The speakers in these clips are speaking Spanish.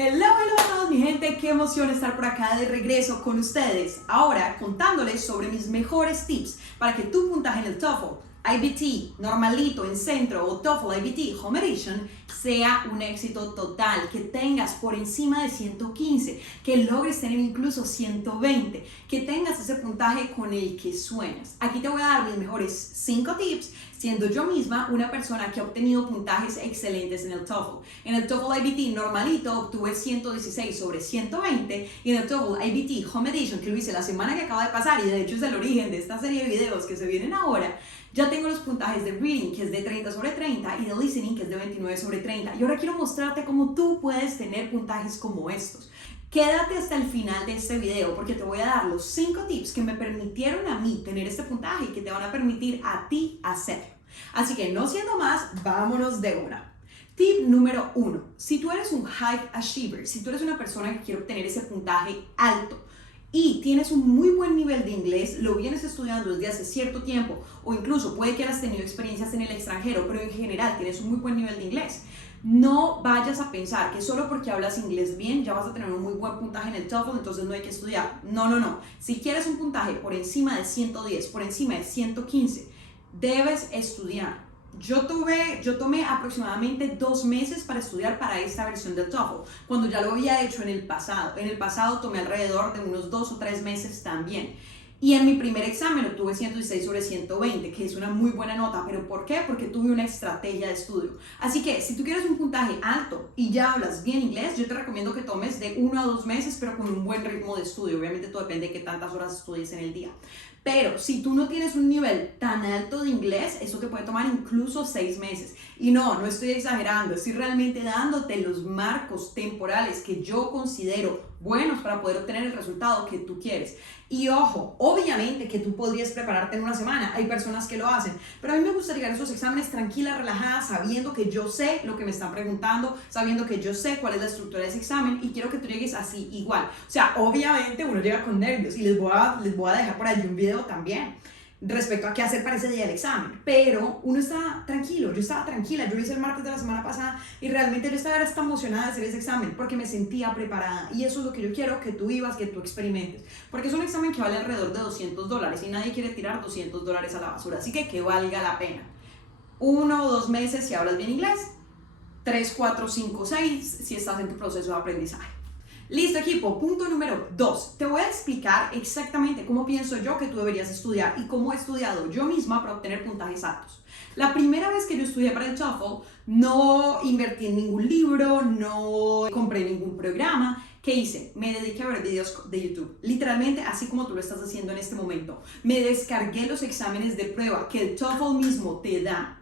Hello a todos mi gente, qué emoción estar por acá de regreso con ustedes. Ahora contándoles sobre mis mejores tips para que tu puntaje en el TOEFL, IBT, normalito, en centro o TOEFL IBT Home Edition sea un éxito total, que tengas por encima de 115, que logres tener incluso 120, que tengas ese puntaje con el que sueñas. Aquí te voy a dar mis mejores 5 tips, siendo yo misma una persona que ha obtenido puntajes excelentes en el TOEFL. En el TOEFL IBT normalito obtuve 116 sobre 120 y en el TOEFL IBT Home Edition, que lo hice la semana que acaba de pasar y de hecho es el origen de esta serie de videos que se vienen ahora, ya tengo los puntajes de Reading, que es de 30 sobre 30, y de Listening, que es de 29 sobre 30. Y ahora quiero mostrarte cómo tú puedes tener puntajes como estos. Quédate hasta el final de este video porque te voy a dar los 5 tips que me permitieron a mí tener este puntaje y que te van a permitir a ti hacerlo. Así que no siendo más, vámonos de una. Tip número 1. Si tú eres un high achiever, si tú eres una persona que quiere obtener ese puntaje alto, y tienes un muy buen nivel de inglés, lo vienes estudiando desde hace cierto tiempo o incluso puede que hayas tenido experiencias en el extranjero, pero en general tienes un muy buen nivel de inglés, no vayas a pensar que solo porque hablas inglés bien ya vas a tener un muy buen puntaje en el TOEFL, entonces no hay que estudiar. No. Si quieres un puntaje por encima de 110, por encima de 115, debes estudiar. Yo tomé aproximadamente 2 meses para estudiar para esta versión del TOEFL, cuando ya lo había hecho en el pasado. En el pasado tomé alrededor de unos 2 o 3 meses también. Y en mi primer examen obtuve 116 sobre 120, que es una muy buena nota. ¿Pero por qué? Porque tuve una estrategia de estudio. Así que si tú quieres un puntaje alto y ya hablas bien inglés, yo te recomiendo que tomes de 1 a 2 meses, pero con un buen ritmo de estudio. Obviamente todo depende de qué tantas horas estudies en el día. Pero si tú no tienes un nivel tan alto de inglés, eso te puede tomar incluso 6 meses. Y no estoy exagerando, estoy realmente dándote los marcos temporales que yo considero buenos para poder obtener el resultado que tú quieres. Y ojo, obviamente que tú podrías prepararte en una semana, hay personas que lo hacen, pero a mí me gusta llegar a esos exámenes tranquila, relajada, sabiendo que yo sé lo que me están preguntando, sabiendo que yo sé cuál es la estructura de ese examen y quiero que tú llegues así igual. O sea, obviamente uno llega con nervios y les voy a dejar por allí un video también respecto a qué hacer para ese día del examen, pero uno está tranquilo. Yo estaba tranquila, yo lo hice el martes de la semana pasada y realmente yo estaba hasta emocionada de hacer ese examen porque me sentía preparada y eso es lo que yo quiero que tú vivas, que tú experimentes, porque es un examen que vale alrededor de $200 y nadie quiere tirar $200 a la basura, así que valga la pena. 1 o 2 meses si hablas bien inglés, 3, 4, 5, 6 si estás en tu proceso de aprendizaje. Listo, equipo, punto número 2. Te voy a explicar exactamente cómo pienso yo que tú deberías estudiar y cómo he estudiado yo misma para obtener puntajes altos. La primera vez que yo estudié para el TOEFL, no invertí en ningún libro, no compré ningún programa. ¿Qué hice? Me dediqué a ver videos de YouTube, literalmente así como tú lo estás haciendo en este momento. Me descargué los exámenes de prueba que el TOEFL mismo te da.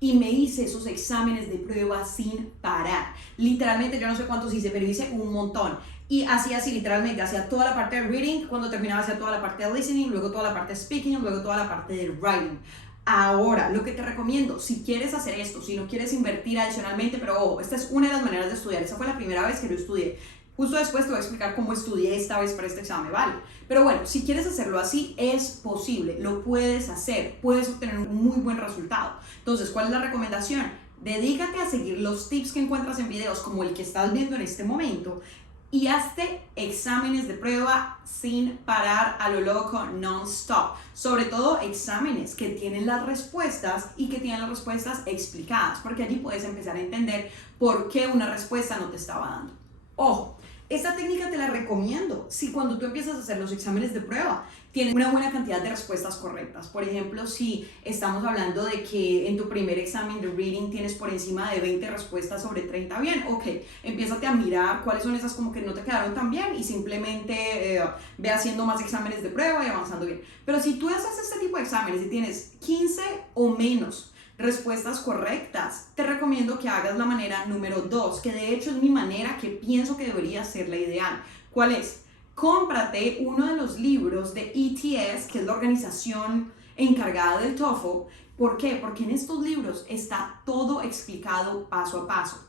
Y me hice esos exámenes de prueba sin parar. Literalmente, yo no sé cuántos hice, pero hice un montón. Y hacía así, literalmente, hacía toda la parte de reading, cuando terminaba hacía toda la parte de listening, luego toda la parte de speaking, luego toda la parte de writing. Ahora, lo que te recomiendo, si quieres hacer esto, si no quieres invertir adicionalmente, pero esta es una de las maneras de estudiar. Esa fue la primera vez que yo estudié. Justo después te voy a explicar cómo estudié esta vez para este examen, ¿vale? Pero bueno, si quieres hacerlo así, es posible, lo puedes hacer, puedes obtener un muy buen resultado. Entonces, ¿cuál es la recomendación? Dedícate a seguir los tips que encuentras en videos como el que estás viendo en este momento y hazte exámenes de prueba sin parar a lo loco, non-stop. Sobre todo exámenes que tienen las respuestas y que tienen las respuestas explicadas, porque allí puedes empezar a entender por qué una respuesta no te estaba dando. Ojo, esta técnica te la recomiendo si cuando tú empiezas a hacer los exámenes de prueba tienes una buena cantidad de respuestas correctas. Por ejemplo, si estamos hablando de que en tu primer examen de reading tienes por encima de 20 respuestas sobre 30 bien, ok, empiézate a mirar cuáles son esas como que no te quedaron tan bien y simplemente ve haciendo más exámenes de prueba y avanzando bien. Pero si tú haces este tipo de exámenes y tienes 15 o menos respuestas correctas, te recomiendo que hagas la manera número 2, que de hecho es mi manera que pienso que debería ser la ideal. ¿Cuál es? Cómprate uno de los libros de ETS, que es la organización encargada del TOEFL. ¿Por qué? Porque en estos libros está todo explicado paso a paso.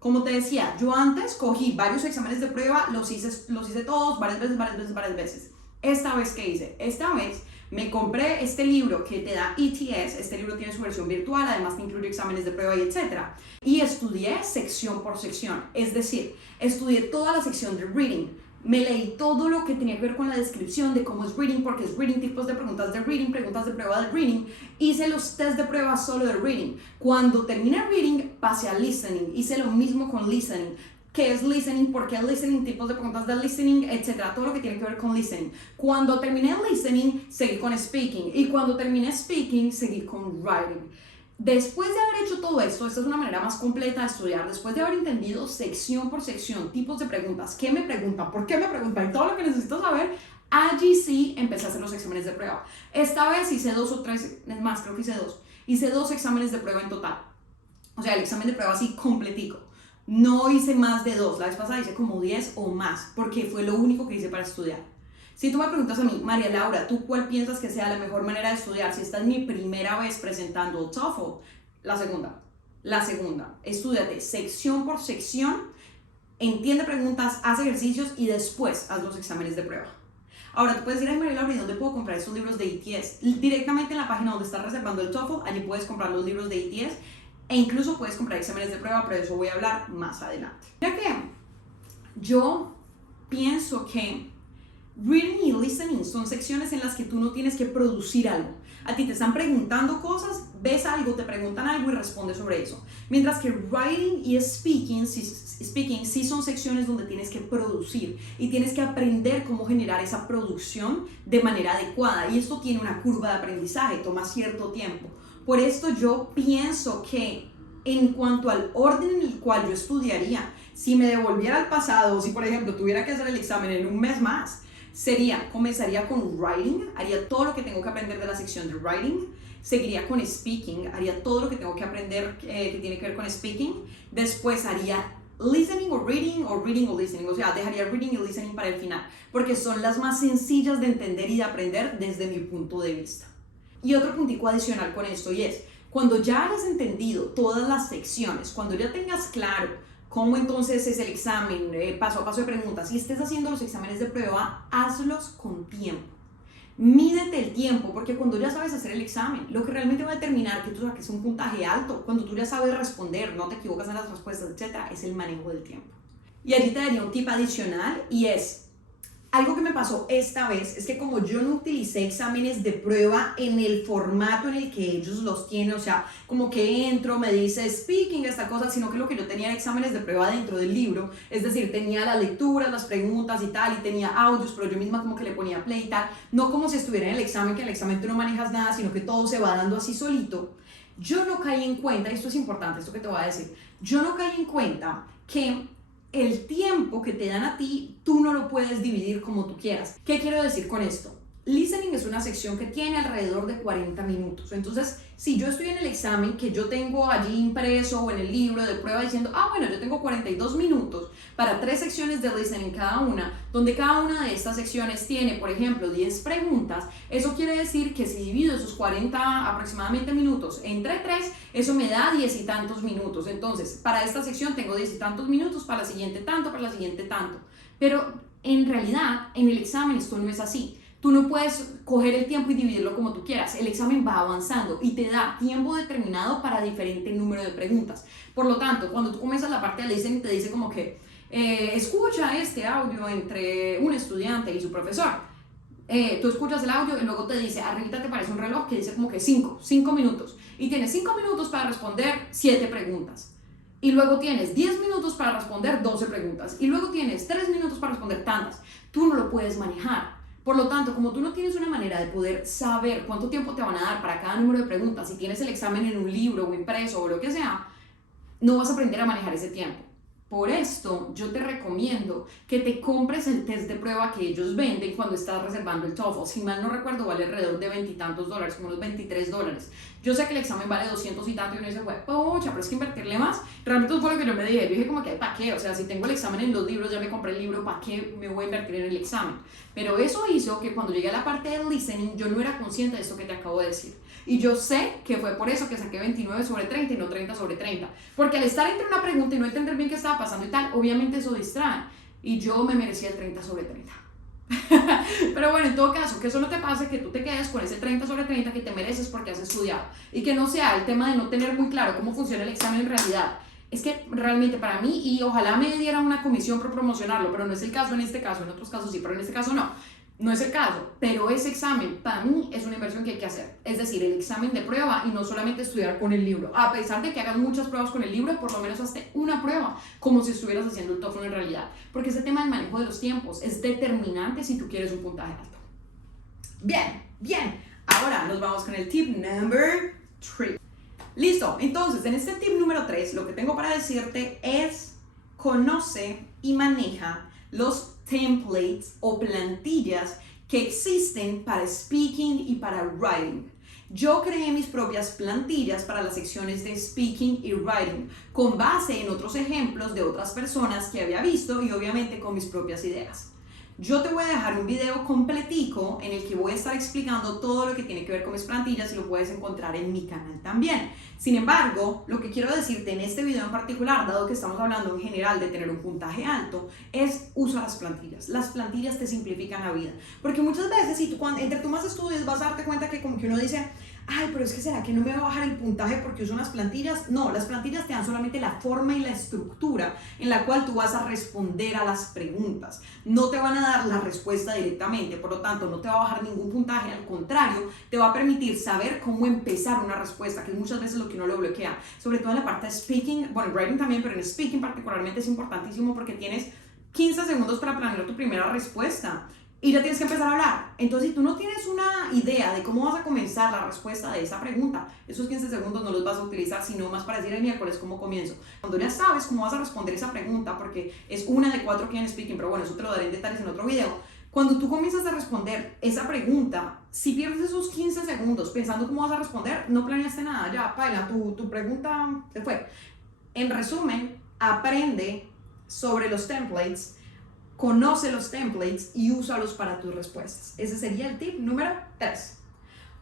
Como te decía, yo antes cogí varios exámenes de prueba, los hice todos varias veces. Esta vez, ¿qué hice? Esta vez Me compré este libro que te da ETS, este libro tiene su versión virtual, además te incluye exámenes de prueba y etcétera. Y estudié sección por sección, es decir, estudié toda la sección de reading. Me leí todo lo que tenía que ver con la descripción de cómo es reading, porque es reading, tipos de preguntas de reading, preguntas de prueba de reading. Hice los test de prueba solo de reading. Cuando terminé reading, pasé a listening. Hice lo mismo con listening. ¿Qué es listening? ¿Por qué listening? Tipos de preguntas de listening, etcétera. Todo lo que tiene que ver con listening. Cuando terminé listening, seguí con speaking. Y cuando terminé speaking, seguí con writing. Después de haber hecho todo esto, esta es una manera más completa de estudiar, después de haber entendido sección por sección, tipos de preguntas, qué me preguntan, por qué me preguntan y todo lo que necesito saber, allí sí empecé a hacer los exámenes de prueba. Esta vez hice 2 o 3, es más, creo que hice 2. Hice 2 exámenes de prueba en total. O sea, el examen de prueba así completico. No hice más de 2, la vez pasada hice como 10 o más, porque fue lo único que hice para estudiar. Si tú me preguntas a mí, María Laura, ¿tú cuál piensas que sea la mejor manera de estudiar? Si esta es mi primera vez presentando el TOEFL, la segunda. La segunda, estúdiate sección por sección, entiende preguntas, haz ejercicios y después haz los exámenes de prueba. Ahora, tú puedes decir, ay María Laura, ¿y dónde puedo comprar estos libros de ETS? Directamente en la página donde estás reservando el TOEFL, allí puedes comprar los libros de ETS e incluso puedes comprar exámenes de prueba, pero de eso voy a hablar más adelante. Ya que yo pienso que reading y listening son secciones en las que tú no tienes que producir algo. A ti te están preguntando cosas, ves algo, te preguntan algo y respondes sobre eso. Mientras que writing y speaking sí son secciones donde tienes que producir y tienes que aprender cómo generar esa producción de manera adecuada. Y esto tiene una curva de aprendizaje, toma cierto tiempo. Por esto yo pienso que en cuanto al orden en el cual yo estudiaría, si me devolviera al pasado, o si por ejemplo tuviera que hacer el examen en un mes más, comenzaría con writing, haría todo lo que tengo que aprender de la sección de writing, seguiría con speaking, haría todo lo que tengo que aprender que tiene que ver con speaking, después haría listening o reading o listening, o sea, dejaría reading y listening para el final, porque son las más sencillas de entender y de aprender desde mi punto de vista. Y otro puntico adicional con esto y es, cuando ya hayas entendido todas las secciones, cuando ya tengas claro cómo entonces es el examen, paso a paso de preguntas, si estés haciendo los exámenes de prueba, hazlos con tiempo. Mídete el tiempo, porque cuando ya sabes hacer el examen, lo que realmente va a determinar que tú saques un puntaje alto, cuando tú ya sabes responder, no te equivocas en las respuestas, etcétera, es el manejo del tiempo. Y allí te daría un tip adicional y es, algo que me pasó esta vez es que como yo no utilicé exámenes de prueba en el formato en el que ellos los tienen, o sea, como que entro, me dice speaking, esta cosa, sino que lo que yo tenía era exámenes de prueba dentro del libro, es decir, tenía las lecturas, las preguntas y tal, y tenía audios, pero yo misma como que le ponía play y tal, no como si estuviera en el examen, que en el examen tú no manejas nada, sino que todo se va dando así solito. Yo no caí en cuenta, y esto es importante, esto que te voy a decir, yo no caí en cuenta que el tiempo que te dan a ti, tú no lo puedes dividir como tú quieras. ¿Qué quiero decir con esto? Listening es una sección que tiene alrededor de 40 minutos. Entonces, si yo estoy en el examen que yo tengo allí impreso o en el libro de prueba diciendo, bueno, yo tengo 42 minutos para 3 secciones de listening cada una, donde cada una de estas secciones tiene, por ejemplo, 10 preguntas, eso quiere decir que si divido esos 40 aproximadamente minutos entre 3, eso me da 10 y tantos minutos. Entonces, para esta sección tengo 10 y tantos minutos, para la siguiente tanto, para la siguiente tanto. Pero en realidad, en el examen esto no es así. Tú no puedes coger el tiempo y dividirlo como tú quieras. El examen va avanzando y te da tiempo determinado para diferente número de preguntas. Por lo tanto, cuando tú comienzas la parte de listening, te dice como que escucha este audio entre un estudiante y su profesor. Tú escuchas el audio y luego te dice, arribita te parece un reloj que dice como que 5 minutos. Y tienes 5 minutos para responder 7 preguntas. Y luego tienes 10 minutos para responder 12 preguntas. Y luego tienes 3 minutos para responder tantas. Tú no lo puedes manejar. Por lo tanto, como tú no tienes una manera de poder saber cuánto tiempo te van a dar para cada número de preguntas, si tienes el examen en un libro o impreso o lo que sea, no vas a aprender a manejar ese tiempo. Por esto, yo te recomiendo que te compres el test de prueba que ellos venden cuando estás reservando el TOEFL. Si mal no recuerdo, vale alrededor de 20 y tantos dólares, como unos $23. Yo sé que el examen vale 200 y tanto y uno dice, pocha, pero es que invertirle más. Realmente eso fue lo que yo me dije. Yo dije como que, ¿para qué? O sea, si tengo el examen en 2 libros, ya me compré el libro, ¿para qué me voy a invertir en el examen? Pero eso hizo que cuando llegué a la parte del listening, yo no era consciente de esto que te acabo de decir. Y yo sé que fue por eso que saqué 29 sobre 30 y no 30 sobre 30. Porque al estar entre una pregunta y no entender bien qué estaba pasando y tal, obviamente eso distrae. Y yo me merecía el 30 sobre 30. Pero bueno, en todo caso, que eso no te pase, que tú te quedes con ese 30 sobre 30 que te mereces porque has estudiado y que no sea el tema de no tener muy claro cómo funciona el examen en realidad. Es que realmente para mí, y ojalá me diera una comisión por promocionarlo, pero no es el caso en este caso, en otros casos sí, pero en este caso no. No es el caso, pero ese examen para mí es una inversión que hay que hacer. Es decir, el examen de prueba y no solamente estudiar con el libro. A pesar de que hagas muchas pruebas con el libro, por lo menos hazte una prueba, como si estuvieras haciendo el TOEFL en realidad. Porque ese tema del manejo de los tiempos es determinante si tú quieres un puntaje alto. Bien, bien. Ahora nos vamos con el tip number 3. Listo, entonces en este tip número 3 lo que tengo para decirte es conoce y maneja los templates o plantillas que existen para speaking y para writing. Yo creé mis propias plantillas para las secciones de speaking y writing con base en otros ejemplos de otras personas que había visto y obviamente con mis propias ideas. Yo te voy a dejar un video completico en el que voy a estar explicando todo lo que tiene que ver con mis plantillas y lo puedes encontrar en mi canal también. Sin embargo, lo que quiero decirte en este video en particular, dado que estamos hablando en general de tener un puntaje alto, es usa las plantillas. Las plantillas te simplifican la vida. Porque muchas veces, si entre tú más estudias, vas a darte cuenta que como que uno dice, ay, pero es que ¿será que no me va a bajar el puntaje porque uso unas plantillas? No, las plantillas te dan solamente la forma y la estructura en la cual tú vas a responder a las preguntas. No te van a dar la respuesta directamente, por lo tanto no te va a bajar ningún puntaje, al contrario, te va a permitir saber cómo empezar una respuesta, que muchas veces es lo que uno lo bloquea, sobre todo en la parte de speaking, bueno, writing también, pero en speaking particularmente es importantísimo porque tienes 15 segundos para planear tu primera respuesta. Y ya tienes que empezar a hablar. Entonces, si tú no tienes una idea de cómo vas a comenzar la respuesta de esa pregunta, esos 15 segundos no los vas a utilizar, sino más para decir el miércoles cómo comienzo. Cuando ya sabes cómo vas a responder esa pregunta, porque es una de 4 que hay en speaking, pero bueno, eso te lo daré en detalles en otro video. Cuando tú comienzas a responder esa pregunta, si pierdes esos 15 segundos pensando cómo vas a responder, no planeaste nada, ya, paila, tu pregunta se fue. En resumen, aprende sobre los templates, conoce los templates y úsalos para tus respuestas. Ese sería el tip número 3.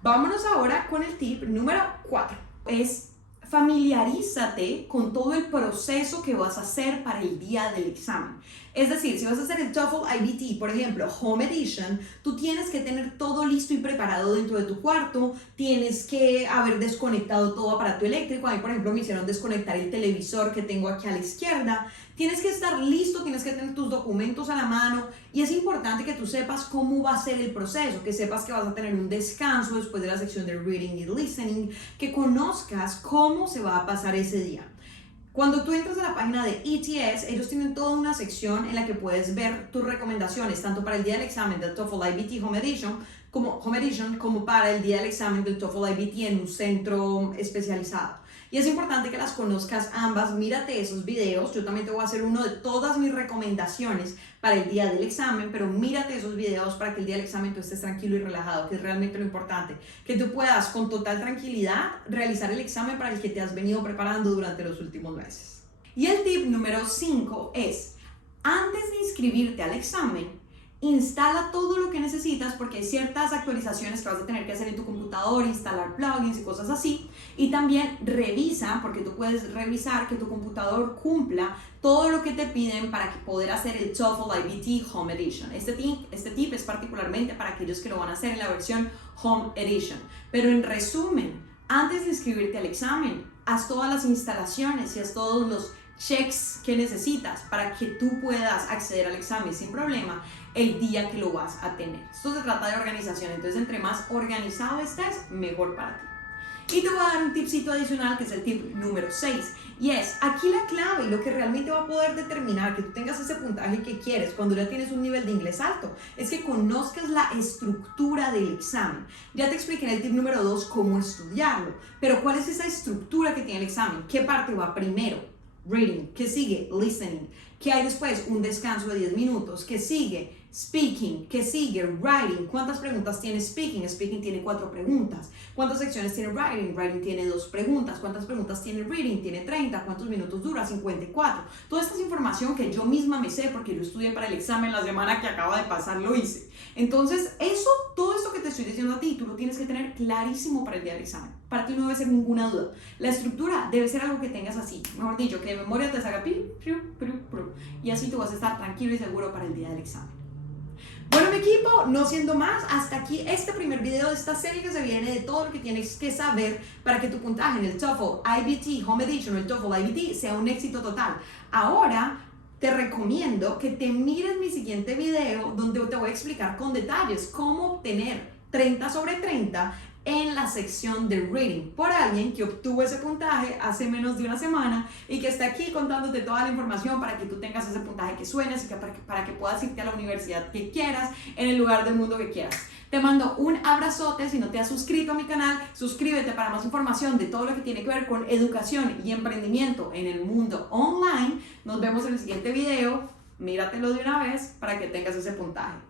Vámonos ahora con el tip número 4. Es familiarízate con todo el proceso que vas a hacer para el día del examen. Es decir, si vas a hacer el TOEFL IBT, por ejemplo, Home Edition, tú tienes que tener todo listo y preparado dentro de tu cuarto, tienes que haber desconectado todo aparato eléctrico. A mí, por ejemplo, me hicieron desconectar el televisor que tengo aquí a la izquierda. Tienes que estar listo, tienes que tener tus documentos a la mano y es importante que tú sepas cómo va a ser el proceso, que sepas que vas a tener un descanso después de la sección de reading y listening, que conozcas cómo se va a pasar ese día. Cuando tú entras a la página de ETS, ellos tienen toda una sección en la que puedes ver tus recomendaciones, tanto para el día del examen del TOEFL IBT Home Edition, como para el día del examen del TOEFL IBT en un centro especializado. Y es importante que las conozcas ambas, mírate esos videos, yo también te voy a hacer uno de todas mis recomendaciones para el día del examen, pero mírate esos videos para que el día del examen tú estés tranquilo y relajado, que es realmente lo importante, que tú puedas con total tranquilidad realizar el examen para el que te has venido preparando durante los últimos meses. Y el tip número 5 es, antes de inscribirte al examen, instala todo lo que necesitas porque hay ciertas actualizaciones que vas a tener que hacer en tu computador, instalar plugins y cosas así. Y también revisa, porque tú puedes revisar que tu computador cumpla todo lo que te piden para poder hacer el TOEFL IBT Home Edition. Este tip es particularmente para aquellos que lo van a hacer en la versión Home Edition. Pero en resumen, antes de inscribirte al examen, haz todas las instalaciones y haz todos los checks que necesitas para que tú puedas acceder al examen sin problema el día que lo vas a tener. Esto se trata de organización, entonces entre más organizado estés, mejor para ti. Y te voy a dar un tipcito adicional que es el tip número 6 y es, aquí la clave y lo que realmente va a poder determinar que tú tengas ese puntaje que quieres cuando ya tienes un nivel de inglés alto, es que conozcas la estructura del examen. Ya te expliqué en el tip número 2 cómo estudiarlo, pero ¿cuál es esa estructura que tiene el examen? ¿Qué parte va primero? Reading. ¿Qué sigue? Listening. ¿Qué hay después? Un descanso de 10 minutos. ¿Qué sigue? Speaking. ¿Qué sigue? Writing. ¿Cuántas preguntas tiene Speaking? Speaking tiene 4 preguntas. ¿Cuántas secciones tiene Writing? Writing tiene 2 preguntas. ¿Cuántas preguntas tiene Reading? Tiene 30. ¿Cuántos minutos dura? 54. Toda esta es información que yo misma me sé porque yo estudié para el examen la semana que acaba de pasar, lo hice. Entonces, todo esto que te estoy diciendo a ti, tú lo tienes que tener clarísimo para el día del examen. Para ti no debe ser ninguna duda. La estructura debe ser algo que tengas así, mejor dicho, que de memoria te salga y así tú vas a estar tranquilo y seguro para el día del examen. Bueno, mi equipo, no siendo más, hasta aquí este primer video de esta serie que se viene de todo lo que tienes que saber para que tu puntaje en el TOEFL IBT Home Edition o el TOEFL IBT sea un éxito total. Ahora te recomiendo que te mires mi siguiente video donde te voy a explicar con detalles cómo obtener 30 sobre 30 en la sección de Reading por alguien que obtuvo ese puntaje hace menos de una semana y que está aquí contándote toda la información para que tú tengas ese puntaje que sueñas y que para que puedas irte a la universidad que quieras, en el lugar del mundo que quieras. Te mando un abrazote. Si no te has suscrito a mi canal, suscríbete para más información de todo lo que tiene que ver con educación y emprendimiento en el mundo online. Nos vemos en el siguiente video. Míratelo de una vez para que tengas ese puntaje.